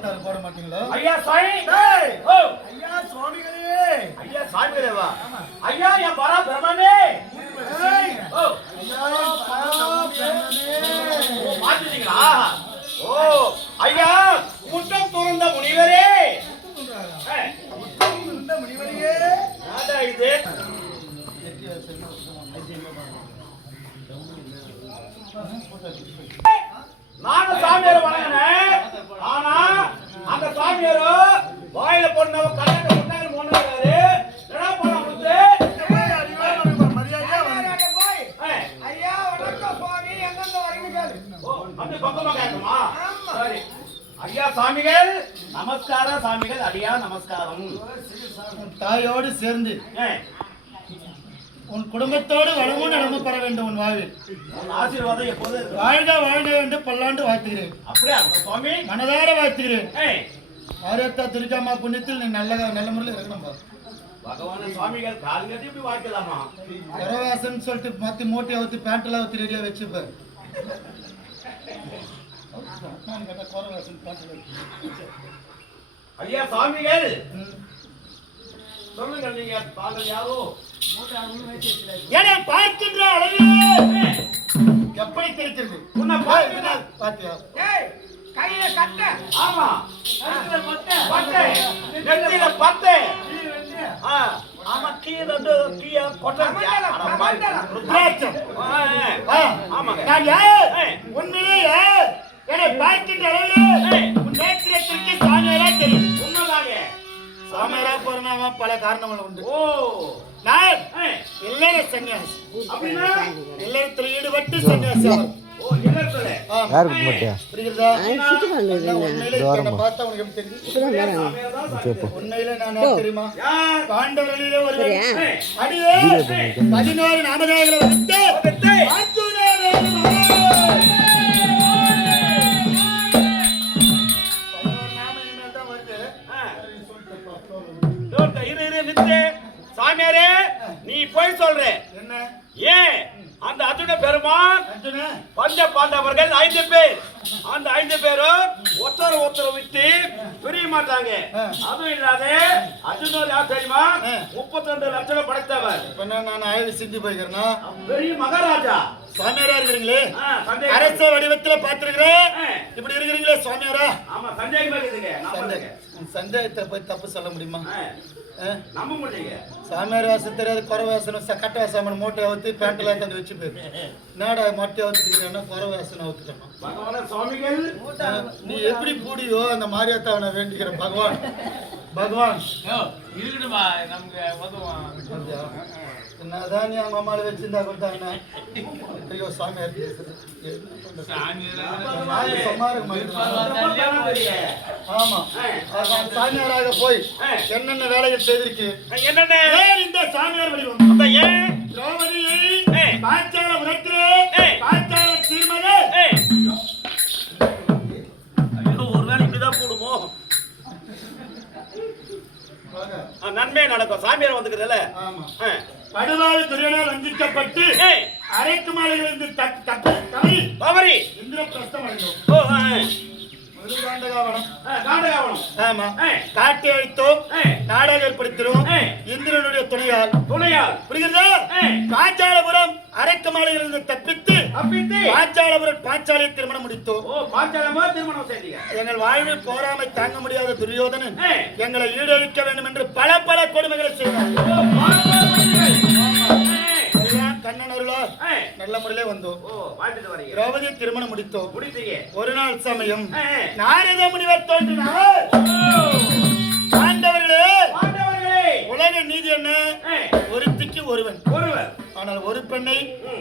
அவதாரம் போட மாட்டீங்களா? ஐயா சாமி, ஓ ஐயா சுவாமிகளே, ஐயா சாமிகளே வா. ஐயா என் பரா பிரம்மனே, ஓ ஐயா பரபிரம்மனே, ஓ மாத்திட்டீங்களா? ஓ ஐயா முட்டம் துறந்த முனிவரே, முத்தம் இருந்த முனிவரையே, யாரா இது? நானும் சாமியார வணங்கினேன். ஆனா அந்த சாமியாரோ வாயில பொண்ணு கல்யாணம் பண்ணாரு முன்னாரு என்ன பண்ண முடிச்சு ஐயா வணக்கம் சுவாமி, எங்க வரீங்க? அப்படி பக்கமா கேட்குமா? சரி ஐயா சாமிகள் நமஸ்காரம், சாமிகள் அடியா நமஸ்காரம். தாயோடு சேர்ந்து உன் குடும்பத்தோடு வளமும் நலமும் பெற வேண்டும். உன் வாழ்வில் உன் ஆசீர்வாதம் எப்போது வாழ்க வாழ்க என்று பல்லாண்டு வாழ்த்துகிறேன். அப்படியா சுவாமி? மனதார வாழ்த்துகிறேன். ஆரியத்தா துர்காமா புண்ணியத்தில் நீ நல்ல முறையில் இருக்கணும். பகவான் சுவாமிகள் கால்கட்டி இப்படி வாய்க்கலாமா? குறவாசன் சொல்லிட்டு மாத்தி மூட்டை ஊற்றி பேண்டெல்லாம் ஊற்றி ரெடியா வச்சுப்பார். ஐயா சாமிகள் சொல்லுங்கள், நீங்க தாங்கள் யாரோ? என்னை பார்க்கின்ற அளவிலே எப்படி தெரிக்கிறது? உன்னை பாத்தியா? கையில கட்ட, ஆமா பட்டை, பட்டை நெத்தியில பட்டை, ஆமா கீழ கீழ கொட்டை. ருத்ராட்சம். ஆமாங்க. நான் யார்? உண்மையிலே யார்? என்னை பார்க்கின்ற அளவிலே உன் நேத்திரத்திற்கு சாமியாரா தெரியும். உண்மைதாங்க. சாமியாரா போறனாமா பல காரணங்கள் உண்டு. ஓ நான் இல்லற சன்னியாசி. அப்படின்னா இல்லறத்தில் ஈடுபட்டு சன்னியாசி ஆகும். ஓ இல்லறத்துல யாருக்கு மாட்டியா? புரியுதா? உண்மையிலே என்னை பார்த்தா உனக்கு எப்படி தெரியும்? உண்மையிலே நான் யார் தெரியுமா? யார்? பாண்டவர்களிலே ஒருவன். அடியே 11 நாமதேவர்களை வைத்து சாமியாரே நீ போய் சொல்ற என்ன? ஏன் அந்த அர்ஜுன பெருமான் அர்ஜுன பஞ்ச பாண்டவர்கள் 5 பேர், அந்த 5 பேரும் ஒருத்தர் விட்டு பிரிய மாட்டாங்க. அதுவும் இல்லாத அர்ஜுனர் யார் தெரியுமா? 32 லட்சம் படைத்தவர். இப்ப நான் ஆய்வு செஞ்சு போய்க்கிறேன்னா பெரிய மகாராஜா. சுவாமியாரா இருக்கிறீங்களே, அரச வடிவத்துல பாத்துருக்கிறேன். இப்படி இருக்கிறீங்களே சுவாமியாரா? ஆமா சந்தேகமா இருக்குதுங்க. சந்தேகத்தை போய் தப்பு சொல்ல முடியுமா? நம்ப முடியல. சாமியார் வாசம் தெரியாது, குறை வாசனம் கட்ட வாசம் மூட்டை ஊற்றி பேண்டெல்லாம் தந்து வச்சு போயிரு. என்னடா மொட்டை ஊற்றிக்கிறேன்னா குறை வாசனை ஊற்றிட்டோம். பகவான சுவாமிகள் நீ எப்படி பூடியோ அந்த மாதிரியாத்தான் அவனை வேண்டிக்கிறேன். பகவான் இருக்குமா நமக்கு உதவும். என்னதான் நீ அவங்க அம்மாவை வச்சிருந்தா கொடுத்தாங்க. ஐயோ சாமியார் ஆமா சாமியாராக போய் என்னென்ன வேலைகள் செய்திருக்கு? என்னென்ன இந்த சாமியார் வடிவம் திரௌபதியை பாஞ்சால உரைக்கிறே, பாஞ்சால தீர்மனே. ஒருவேளை இப்படிதான் போடுமோ? நன்மை நடக்கும். சாமியார் வந்துக்கிறதுல படுவாள் துறையினால் வஞ்சிக்கப்பட்டு அரைக்கு மாலைகளிலிருந்து தவறி இந்திரபிரஸ்தம் அடைந்தோம். ஆமா காட்டி அழித்தோம், நாடகம் ஏற்படுத்தினோம் இந்திரனுடைய துணையால். புரிகிறதா? பாஞ்சாலபுரம் அரைக்கு மாலைகளிலிருந்து தப்பித்து பாஞ்சாலபுரம் பாஞ்சாலியை திருமணம் முடித்தோம். எங்கள் வாழ்வில் போராமை தாங்க முடியாத துரியோதனன் எங்களை ஈடழிக்க வேண்டும் என்று பல பல கொடுமைகளை செய்தார். கண்ணன் அருளால் நல்ல முறையிலே வந்தோம். திரௌபதியை திருமணம் முடித்தோம். ஒரு நாள் சமயம் நாரத முனிவர் தோன்றினார். பாண்டவர்களே, உலக நீதி என்ன? ஒருத்திக்கு ஒருவன். ஆனால் ஒரு பெண்ணை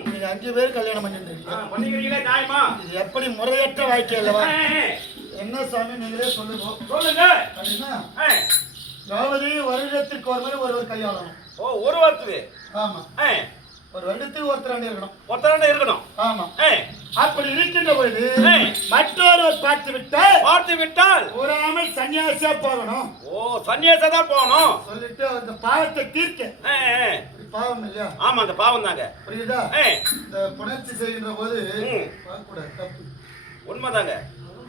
நீங்க 5 பேர் கல்யாணம் பண்ணிருக்கீங்க. இது எப்படி முறையற்ற வாழ்க்கை அல்லவா? என்ன சாமி நீங்களே சொல்லுங்க. திரௌபதி வருடத்திற்கு ஒரு முறை ஒருவர் கையாளணும். ஒரு வருடத்துக்கு? ஆமா, ஒரு வருடத்துக்கு ஒருத்தராண்ட இருக்கணும். ஆமா, அப்படி இருக்கின்ற பொழுது மற்றொருவர் பார்த்து விட்டால் கூறாமல் சன்னியாசியா போகணும். ஓ சன்னியாசா தான் போகணும் சொல்லிட்டு அந்த பாவத்தை தீர்க்க. பாவம் இல்லையா? ஆமா அந்த பாவம் தாங்க. புரியுதா? இந்த புணர்ச்சி செய்கின்ற போது தப்பு. உண்மைதாங்க.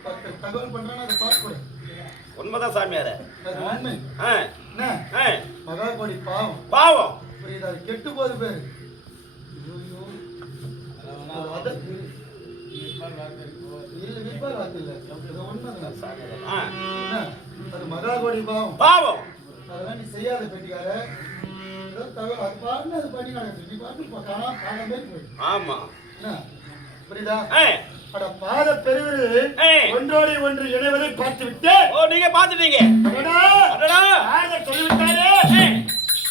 தகவல் பண்றானா அதை பார்க்கக்கூடாது. உண்மைதான் சாமியாரே. அது உண்மை. ஆ, என்ன ஆ, மகாகோடி பாவம் பாவம். புரியுதா? அது கெட்டு போகுது பேரு. ஐயோ, அது இல்ல விற்பா வார்த்தை இல்ல. அது உண்மைதான். ஆ, என்ன? அது மகாகோடி பாவம். பாவம். அதெல்லாம் நீ செய்யாத பெட்டிக்கார. ஏதோ தகவல் அது பாருன்னு அது பண்ணி நடக்குது. நீ பாட்டு காணாம மாதிரி போயிடு. ஆமா. என்ன? புரியுதா? ஆ, அட பாத பெருவிரு ஏய். ஒன்றோடு ஒன்று இணைவதை பார்த்து விட்டு ஓ நீங்க பாத்துட்டீங்க. அடடா. சொல்லிவிட்டாரே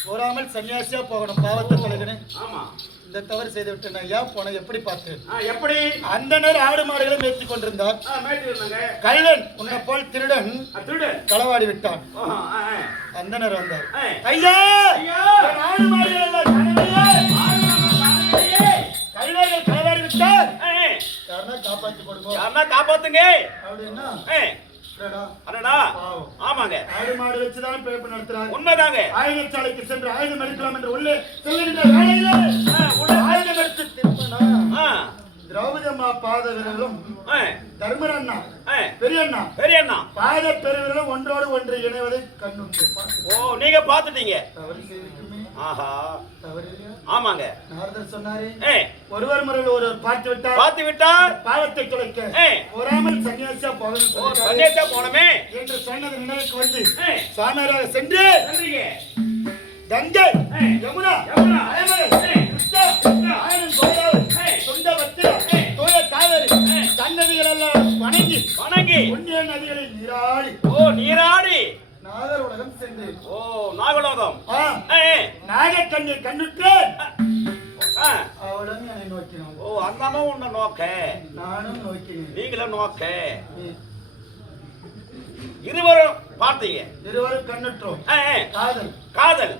போராமல் சன்னியாசியா போகணும் பாவத்தை தொலைகணும். ஆமா. இந்த தவறு செய்து விட்டு நான் ஏன் போன எப்படி பார்த்தேன்? எப்படி? அந்த நேரம் ஆடு மாடுகளை மேய்த்து கொண்டிருந்தார். மேய்ச்சி இருந்தாங்க. கள்ளன் உன்னை போல் திருடன் திருடன் களவாடி விட்டான். ஓஹோ, அந்த நேரம் வந்தார். ஐயா, ஐயா என் ஆடு மாடுகள் எல்லாம் கள்ளர்கள் களவாடி விட்டார். யாருன்னா காப்பாற்றி கொடுங்க. யாருன்னா காப்பாத்துங்க அப்படின்னா அடடா. ஆமாங்க. ஆடு மாடு வச்சுதான் பிழைப்பு நடத்துறாங்க. உண்மைதாங்க. ஆயுதசாலைக்கு சென்று ஆயுதம் எடுக்கலாம் என்று உள்ளே செல்லுகின்ற வேளையிலே ஆயுதம் எடுத்து திரும்பினா திரௌபதி அம்மா பாத விரலும் தர்மரண்ணா பெரியண்ணா பாத பெருவிரலும் ஒன்றோடு ஒன்று இணைவதை கண்ணுண்டு. ஓ நீங்க பாத்துட்டீங்க. தவறு செய்திருக்குமே. ஆஹா, தவறு இல்லையா? ஆமாங்க. நாரதர் சொன்னாரே ஒருவர் முறையில் ஒருவர் பார்த்து விட்டார் பாவத்தை தொலைக்க ஒராமல் சன்னியாசியா போகணும் சன்னியாசியா போனமே என்று சொன்னது நினைவுக்கு வந்து சாமியாராக சென்று கங்கை யமுனா கிருஷ்ணா ஆயனன் கோதாவரி துண்டபத்திரா தூய காவேரி சன்னதிகள் எல்லாம் வணங்கி புண்ணிய நதிகளில் நீராடி நீராடி நாகர் உலகம் சென்று நாகலோகம் நாகக்கண்ணை கண்ணுற்று அவளும் என்னை நோக்கினாள். அந்த அம்மா உன்னை நோக்க நானும் நோக்கினேன். நீங்களும் நோக்க இருவரும் பார்த்தீங்க. இருவரும் கண்ணுற்றோம். காதல்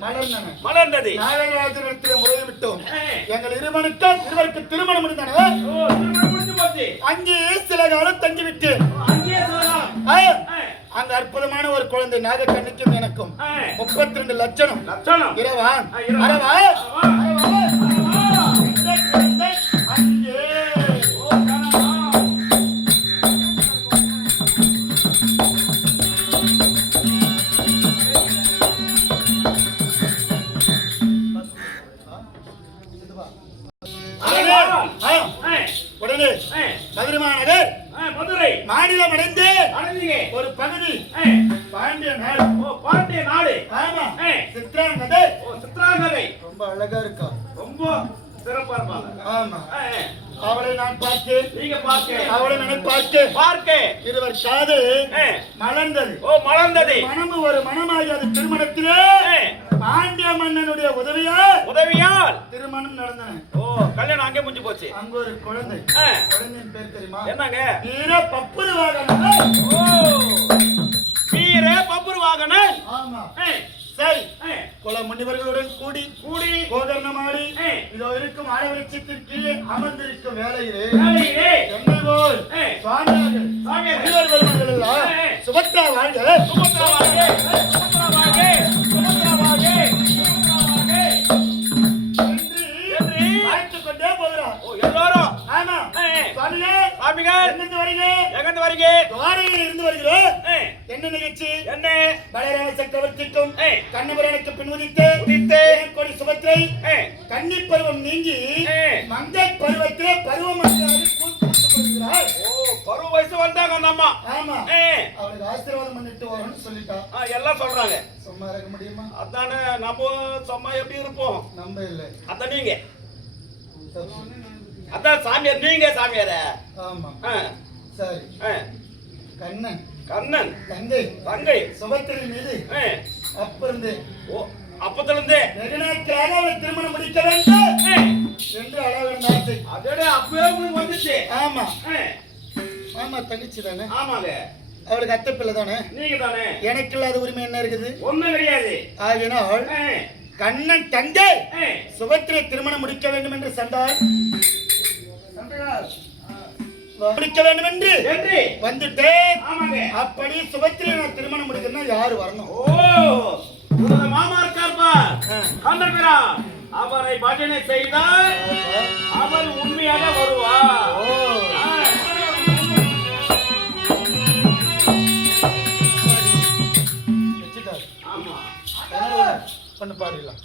மலர்ந்தது. நாகராஜனிடத்தில் முறையிட்டோம். எங்கள் இருவருக்கு திருமணம் முடிந்தன. அங்கே சில காலம் தங்கிவிட்டேன். அங்க அற்புதமான ஒரு குழந்தை நாகக்கண்ணுக்கும் எனக்கும் 32 லட்சணம் இரவான் உடனே மதுரை மாநிலம் அடைந்து ஒரு பகுதி பாண்டிய நாடு. ஆமா, சித்ராங்கதை ரொம்ப அழகா இருக்கா, ரொம்ப சிறப்பா இருப்பாங்க. ஆமா, அவளை நான் பார்த்தேன். நீங்க பார்க்க அவளை நான் பார்க்க இருவர் காதல் மலர்ந்தது. மலர்ந்தது. மனமு ஒரு மனமாகி அது திருமணத்திலே பாண்டிய மன்னனுடைய உதவியால் திருமணம் நடந்தன. கல்யாணம் அங்கே முடிஞ்சு போச்சு. அங்க ஒரு குழந்தை. குழந்தையின் பேர் தெரியுமா? என்னங்க? வீர பப்புரு வாகனன். வீர பப்புரு வாகனன். ஆமா. சரி, குல முனிவர்களுடன் கூடி கோகர்ணமாடி இதோ இருக்கும் ஆலவிருட்சத்திற்கு கீழே அமர்ந்திருக்கும் வேளையிலே என்னை போல் சுவாமியார்கள் சுபத்ரா வாழ்க வாழ்த்துக் கொண்டே போகிறார் எல்லாரும். ஆமா, எங்கிருந்து வரீங்க? துவாரையில் இருந்து வருகிறோம். என்ன நிகழ்ச்சி? என்ன? பலராம சக்கரவர்த்திக்கும் கண்ணபுரானுக்கு பின் உதித்த கொடி சுபத்திரை கன்னி பருவம் நீங்கி மங்கை பருவத்திலே பருவம் கொள்கிறார். பருவ வயசு வந்தாங்க அந்த அம்மா. ஆமா, அவளுக்கு ஆசீர்வாதம் பண்ணிட்டு வரணும்னு சொல்லிட்டா. எல்லாம் சொல்றாங்க. சும்மா இருக்க முடியுமா? அதானே, நம்ம சும்மா எப்படி இருப்போம்? நம்ம இல்லை. அதான் நீங்க அதான் சாமியார். நீங்க சாமியார? ஆமா. சரி, கண்ணன் தங்கை சுபத்திரை மீது அப்பத்துல இருந்து வெகுநாட்களாக அவள் திருமணம் முடிக்க வேண்டும் என்று அளவிருந்த ஆசை. அதோட அப்பவே உங்களுக்கு வந்துச்சு. ஆமா ஆமா, தங்கச்சி தானே? ஆமாங்க. அவளுக்கு அத்தை பிள்ளை தானே? நீங்க தானே. எனக்கு இல்லாத உரிமை என்ன இருக்குது? ஒண்ணும் கிடையாது. ஆகினால் கண்ணன் தங்கை சுபத்திரை திருமணம் முடிக்க வேண்டும் என்று சொன்னார். முடிக்க வேண்டும் என்று வந்துட்டேன். அப்படி சுபத்திரை நான் திருமணம் முடிக்கணும்னா யாரு வரணும்? மாமா இருக்கார்பா கந்தர்பிரா, அவரை பஜனை செய்தால் அவர் உண்மையாக வருவார். பாடிடலாம்.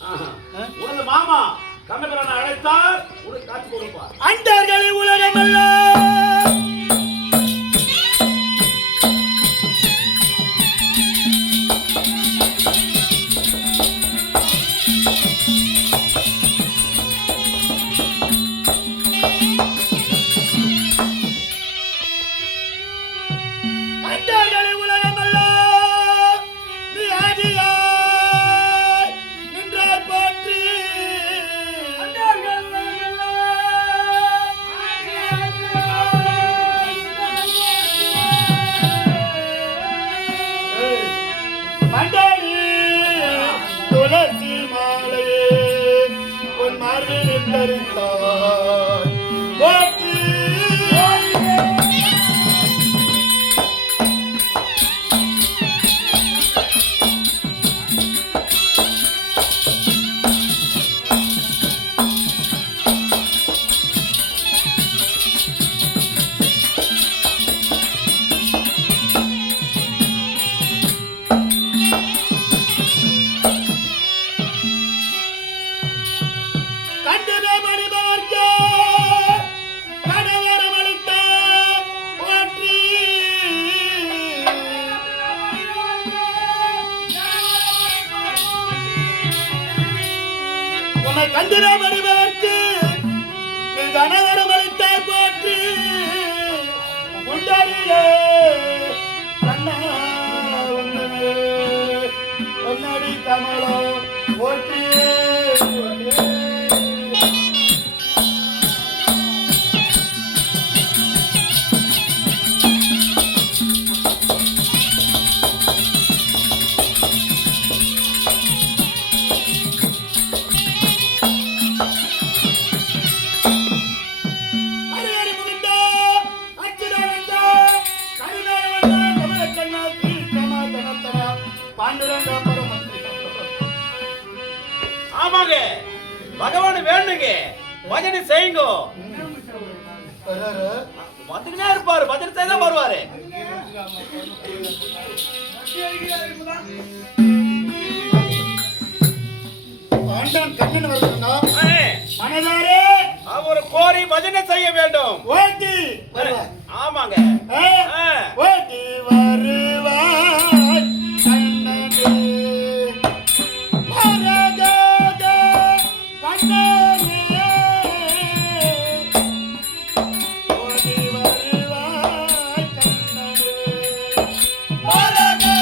உனது மாமா கண்ணபிரானை அழைத்தார், உனக்கு காட்சி கொடுப்பார். அண்டர்களே உலகமல்ல கண்டிரமணிவர்க்கு நீ கனவரம் அளித்தாய் போற்றி உண்டடியே கண்ணா உன்னடி கமலோ போற்றி. ஆமாங்க, பகவான் வேணுங்க, பஜனை செய்யுங்க. வந்துக்கிட்டே இருப்பாரு, பஜனை செய்தா வருவாரு. கண்ணன் வருதுன்னா மனதாரே அவர் கோரி பஜனை செய்ய வேண்டும். ஓட்டி ஆமாங்க, ஓட்டி வருவாய் கண்ணனே மரகத கண்ணனே ஓட்டி வருவாய் கண்ணனே மரகத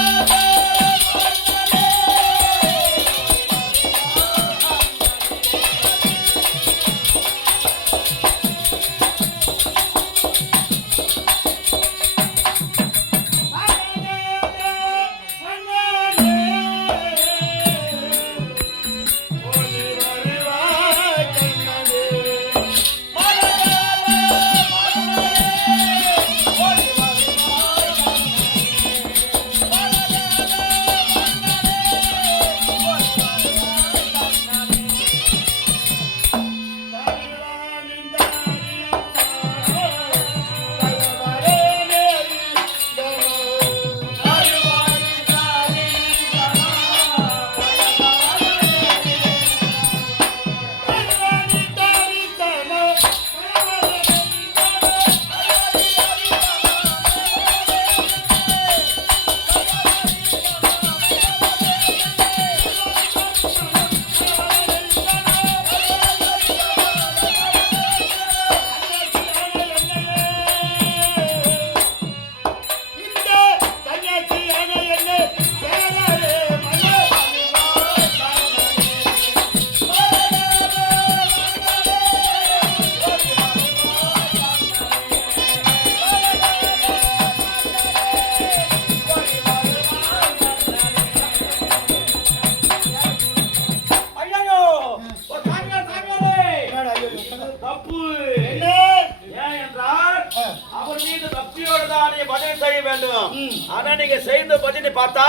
ஆனா நீங்க செய்த பஜனை பார்த்தா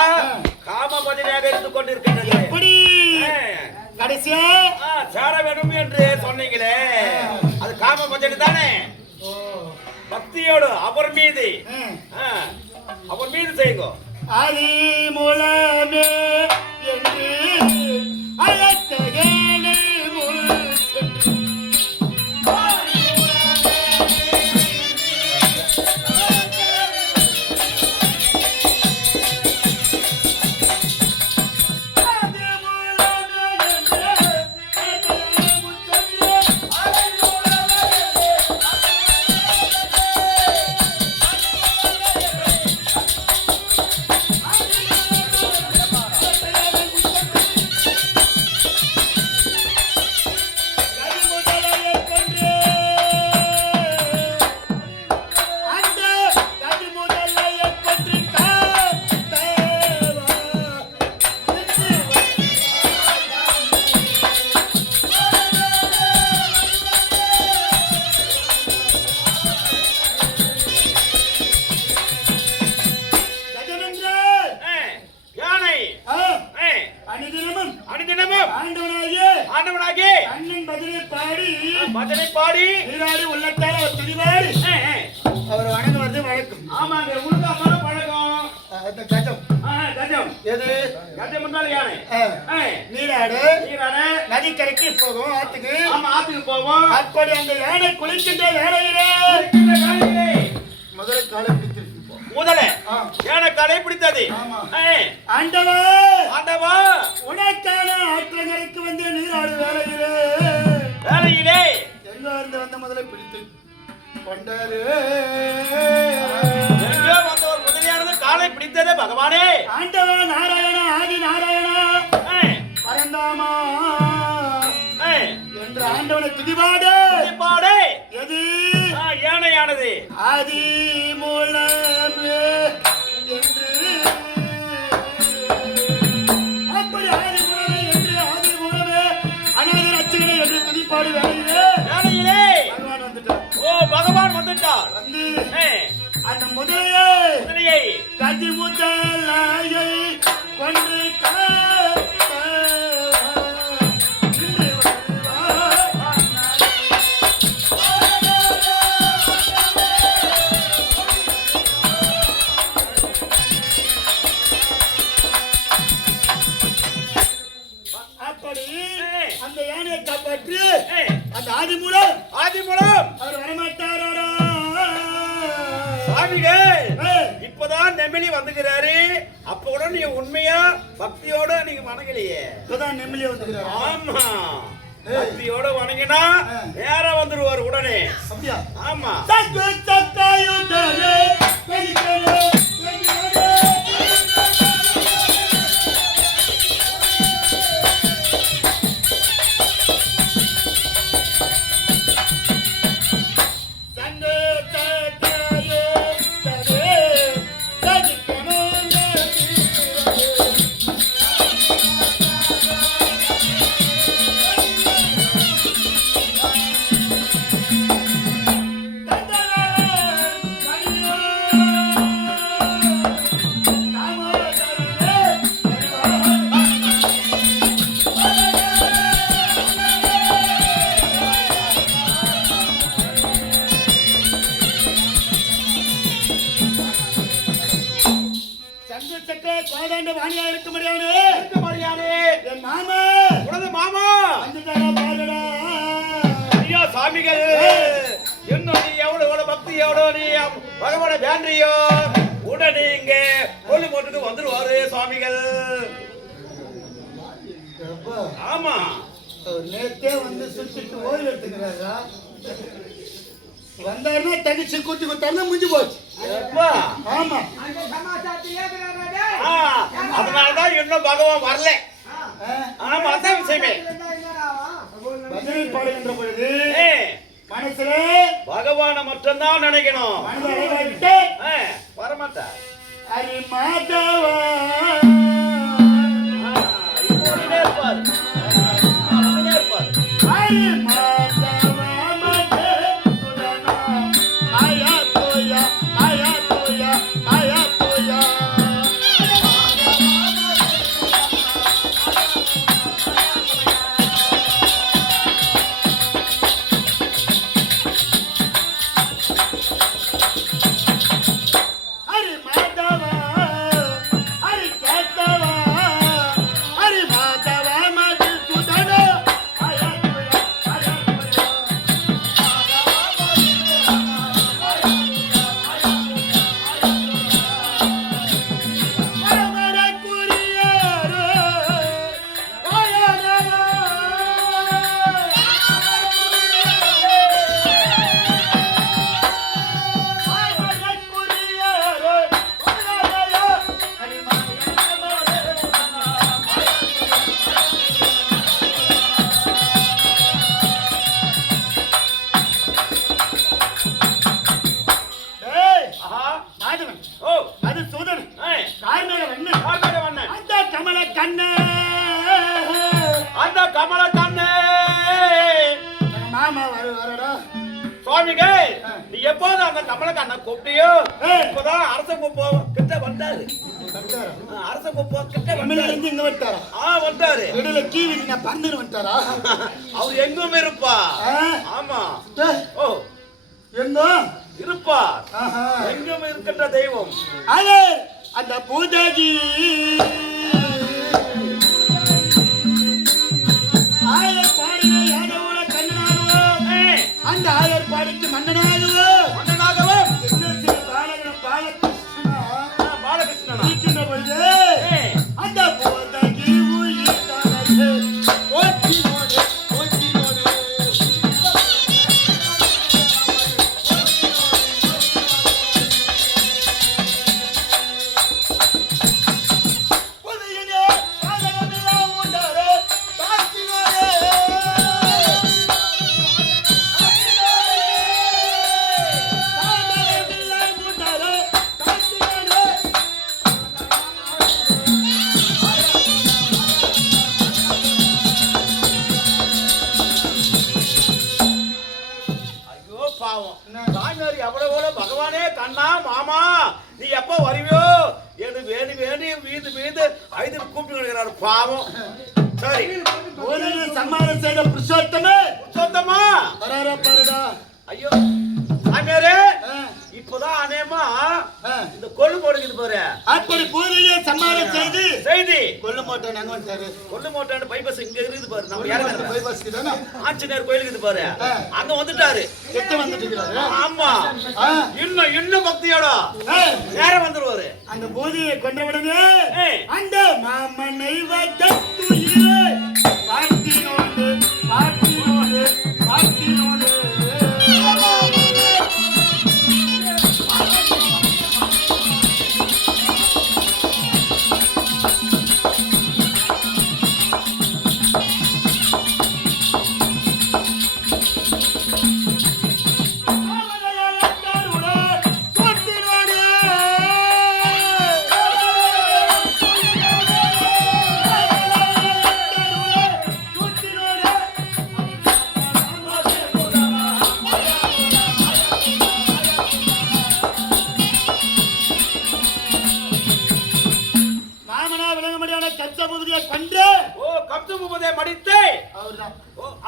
காம பஜனையாக இருந்து கொண்டிருக்கிறது. எப்படி கடைசியா சேர வேணும் என்று சொன்னீங்களே, அது காம பஜனை தானே? பக்தியோடு அவர் மீது செய்யுங்க. அரி மூலமே என்று பஜனை பாடி நீராடி உள்ளத்தால அவர் துதிவாடி அவர் வணங்குவது வழக்கம். ஆமாங்க, உங்களுக்கு அம்மா பழக்கம். அந்த கஜம் கஜம் எது? கஜம் என்றால் யானை. நீராடு நதிக்கரைக்கு போகும், ஆத்துக்கு. ஆமா, ஆத்துக்கு போவோம். அப்படி அந்த யானை குளிக்கின்ற வேளையிலே முதல்ல காலை பிடித்திருப்போம். முதல்ல யானை காலை பிடித்தது. ஆண்டவா ஆண்டவா, உனக்கான ஆற்றங்கரைக்கு வந்து நீராடு வேளையிலே எங்க இருந்து வந்த முதல்ல பிடித்து கொண்டாரு. எங்கோ வந்த ஒரு முதலியானது காலை பிடித்ததே பகவானே. ஆண்டவா நாராயண ஆதி நாராயண பரந்தாமா என்று ஆண்டவனை துதிபாடு எது? யானையானது ஆதி மூலமே என்று. அப்படி ஆதி மூலமே என்று ஆதி மூலமே அநாத ரட்சகனை என்று துதிப்பாடு வேலையிலே பகவான் வந்துட்டார். ஓ, பகவான் வந்துட்டார். வந்து அந்த முதலையை கதி முதலையை கொன்று அப்படி அந்த யானையை காப்பாற்றி அந்த ஆதிமூலம் அவர் வரமாட்டாரா? இப்பதான் நெமிலி வந்துகிறாரு. அப்ப கூட நீங்க உண்மையா பக்தியோட நீங்க வணங்கலையே. இப்பதான் நெமிலியா வந்துகிறாரு. ஆமா, பக்தியோட வணங்கினா நேரா வந்துருவாரு உடனே. அப்படியா? ஆமா. வாணியா இருக்க முடியாது. என் மாமா, உனது மாமா வந்துட்டாரா பாருடா. ஐயா சாமிகள், இன்னும் நீ எவ்வளவு பக்தியோட நீ பகவான வேண்டியோ உடனே இங்க கொல்லி போட்டுக்கு வந்துருவாரு சுவாமிகள். ஆமா, நேத்தே வந்து சுத்திட்டு ஓய்வு எடுத்துக்கிறாரா? வந்தாருன்னா தனிச்சு கூட்டி கொடுத்தாருன்னா முடிஞ்சு போச்சு. ஆமா, அதனாலதான் இன்னும் பகவான் வரல. ஆமா, அதான் விஷயமே. பஜனை பாடுகின்ற பொழுது மனசுல பகவான மட்டும்தான் நினைக்கணும். வரமாட்டா. ஹரி மாதவா ஹரி மாதவா மதே சுடனா ஆயா தோயா ஆயா தோயா ஆயா தோயா. ஹரி மாதவா ஹரி கேத்தவா ஹரி மாதவா மதே கமலக்கண்ண கூப்பிட்டியோ இப்பதான் அரச குப்போ கிட்ட வந்தாரு. அரச குப்போ கிட்ட இருந்து இங்க வந்துட்டாரா? வந்தாரு. இடையில கீவி நான் பந்துன்னு வந்துட்டாரா? அவர் எங்கும் இருப்பா. ஆமா. ஓ எங்க இருப்பா? எங்கும் இருக்கின்ற தெய்வம் அது அந்த பூஜாஜி. ஆயர் பாடின யாதவோட கண்ணனாகவோ அந்த ஆயர் பாடிக்கு மன்னனாகவோ சின்ன சின்ன பாலகன பாலகிருஷ்ணனா இருக்கின்ற பொழுது அந்த பூஜாஜி உயிர்த்தானே ஓட்டினோடு ஓட்டினோடு பகவானே கண்ணா மாமா நீ எப்ப வருவியோ என்று வேணி வேணி வீந்து வீந்து ஐந்து கூப்பிட்டு இருக்கிறார் பாவம். சரி ஒரு சம்மானம் செய்த புருஷோத்தமே புருஷோத்தமா பாருடா. ஐயோ சாமியாரே இப்பதான் அநேகமா இந்த கொள்ளு போடுகிறது பாரு. அப்படி பூஜையை சம்மானம் செய்து கொள்ளு மூட்டை நாங்க வந்துட்டாரு. கொள்ளு மூட்டை பைபாஸ் இங்க இருக்குது பாரு. நம்ம யாரும் பைபாஸ் தானே ஆஞ்சநேயர் கோயில் இருக்குது பாரு. அங்க வந்துட்டாரு. கிட்ட வந்துட்டு. ஆமா இன்னும் பக்தியோட நேரம் வந்துருவாரு. அந்த பூஜையை கொண்டவுடனே அந்த மாமனை வதத்துயிரே பாட்டினோடு பாட்டினோடு பாட்டினோடு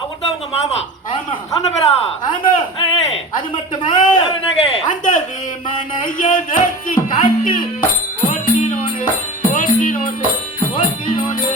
அவர்தான் உங்க மாமா. அது மட்டுமா அந்த விமனைய வேசி காட்டி ஓட்டினோடு ஓட்டினோடு ஓட்டினோடு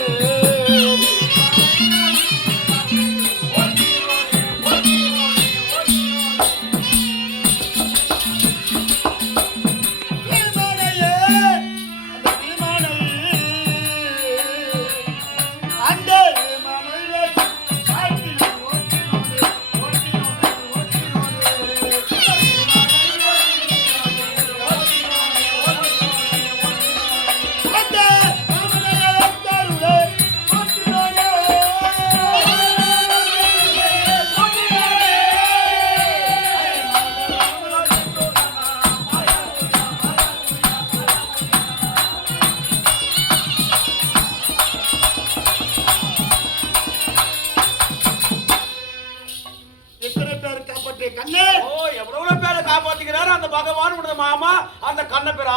காப்பாத்திக்கிறாரு அந்த பகவான் மாமா அந்த கண்ணபிரா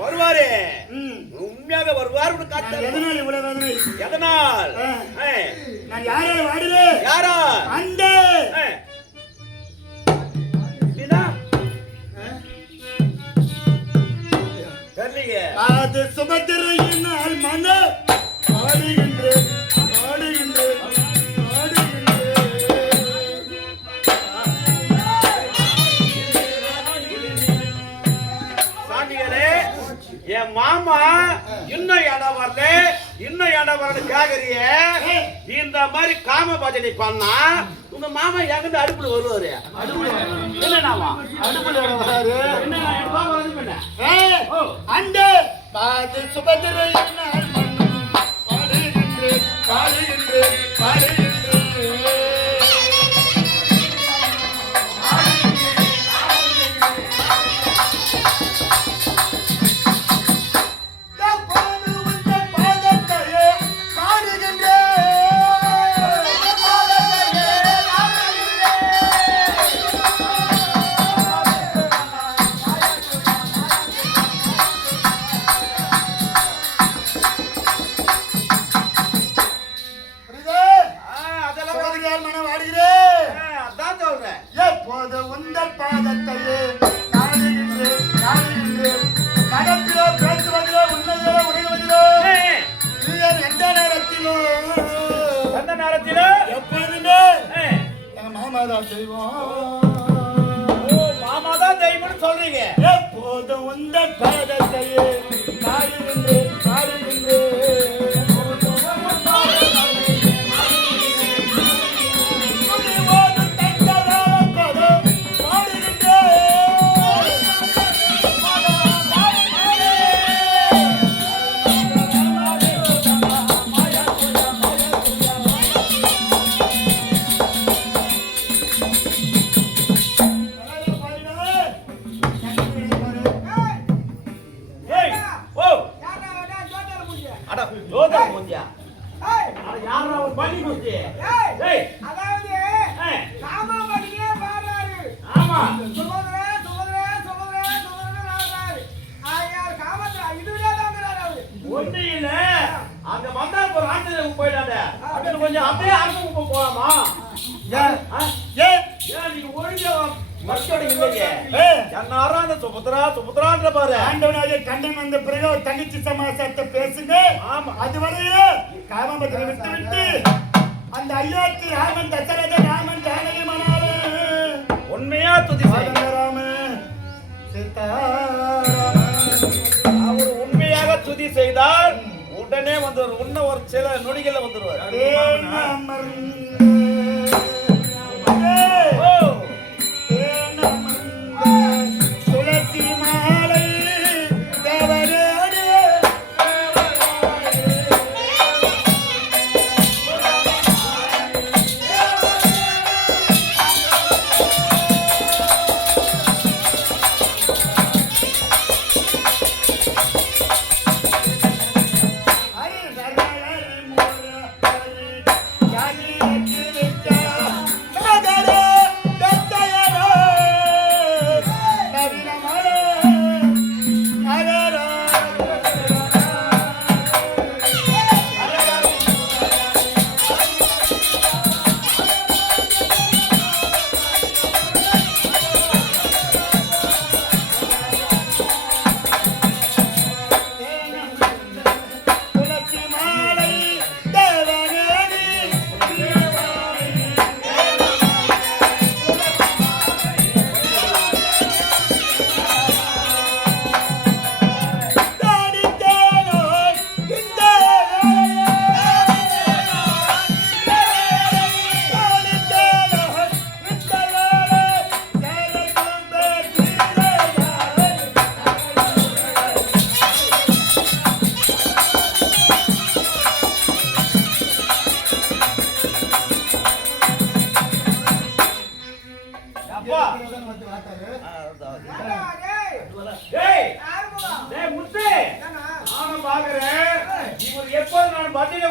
வருவாரு. உண்மையாக வருவார். எதனால் யாரா அந்த அது சுபத்திரையினால் மன ஆடுகின்றேன் ஆடுகின்றேன் என் மாமா இன்னும் இடம் வரல இன்னும் இடம் வரல கேக்குறிய. இந்த மாதிரி காம பஜனை பண்ணா உங்க மாமா எங்கிட்ட அடுப்புல வருவாரு. என்னடாமா அடுப்புல வராரு. அந்த பாது சுபதிரை பாடுகின்றேன் பாடுகின்றேன் பாடுகின்றேன் எப்போது உந்தல் பாதத்தையே நாடுகின்றேன் நாடுகின்றேன். நடத்திலோ பேசுவதிலோ உண்மையிலோ உரைவதிலோ நீர் எந்த நேரத்திலோ எப்போதுமே எங்க மாமாதான் செய்வோம். மாமாதான் தெய்வம்னு சொல்றீங்க. எப்போதும் உந்தல் பாதத்தையே நாடுகின்றேன் நாடுகின்றேன். கண்டன் வந்த பிறகு தங்கச்சி சமாசாரத்தை பேசுங்க. அதுவரையில காமபத்திரை விட்டு விட்டு அந்த அயோத்தி ராமன் தசரத ராமன் ஜானகி மனாலே உண்மையா துதி அவர் உண்மையாக துதி செய்தால் உடனே வந்துருவார். இன்னும் ஒரு சில நொடிகள்ல வந்துருவார்.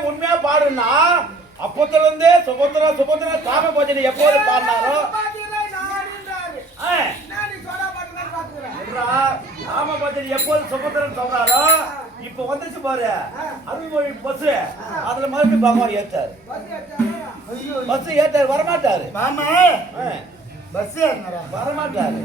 உண்மையா பாடுனா அப்பத்துல இருந்தே சுபத்திரா சுபத்திரா காம பஜனை எப்போது பாடினாரோ காம பஜனை எப்போது சுபத்திரன் சொல்றாரோ இப்ப வந்துச்சு பாரு அருள்மொழி பஸ் அதுல மறுபடியும் பகவான் ஏத்தாரு. பஸ் ஏத்தாரு வரமாட்டாரு. மாமா பஸ் வரமாட்டாரு.